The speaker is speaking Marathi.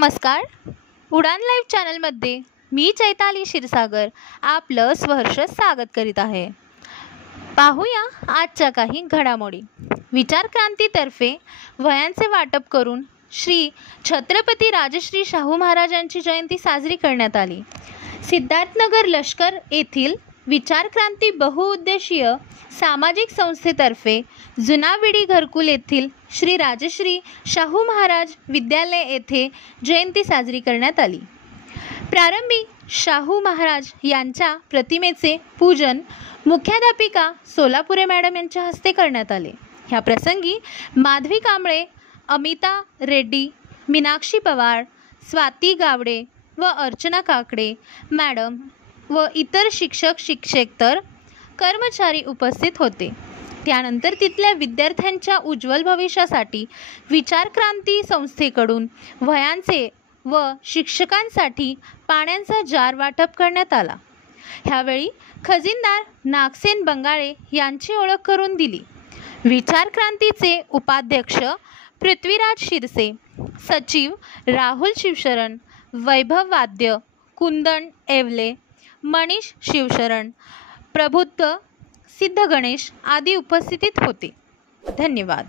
नमस्कार. उडान लाईव्ह चॅनलमध्ये मी चैताली क्षीरसागर आपलं सहर्ष स्वागत करीत आहे. पाहूया आजच्या काही घडामोडी. विचारक्रांतीतर्फे वह्यांचे वाटप करून श्री छत्रपती राजश्री शाहू महाराजांची जयंती साजरी करण्यात आली. सिद्धार्थनगर लष्कर येथील विचारक्रांती बहुउद्देशीय सामाजिक संस्थेतर्फे जुनाविडी घरकुल येथील श्री राजश्री शाहू महाराज विद्यालय येथे जयंती साजरी करण्यात आली. प्रारंभी शाहू महाराज यांच्या प्रतिमेचे पूजन मुख्याध्यापिका सोलापुरे मॅडम यांच्या हस्ते करण्यात आले. ह्या प्रसंगी माधवी कांबळे, अमिता रेड्डी, मीनाक्षी पवार, स्वाती गावडे व अर्चना काकडे मॅडम व इतर शिक्षकेतर कर्मचारी उपस्थित होते. त्यानंतर तिथल्या विद्यार्थ्यांच्या उज्ज्वल भविष्यासाठी विचारक्रांती संस्थेकडून वह्यांचे व शिक्षकांसाठी पाण्याचा जार वाटप करण्यात आला. ह्यावेळी खजिनदार नागसेन बंगाळे यांची ओळख करून दिली. विचारक्रांतीचे उपाध्यक्ष पृथ्वीराज शिरसे, सचिव राहुल शिवशरण, वैभव वाद्य, कुंदन येवले, मनीष शिवशरण, प्रबुद्ध सिद्ध गणेश आदी उपस्थित होते. धन्यवाद.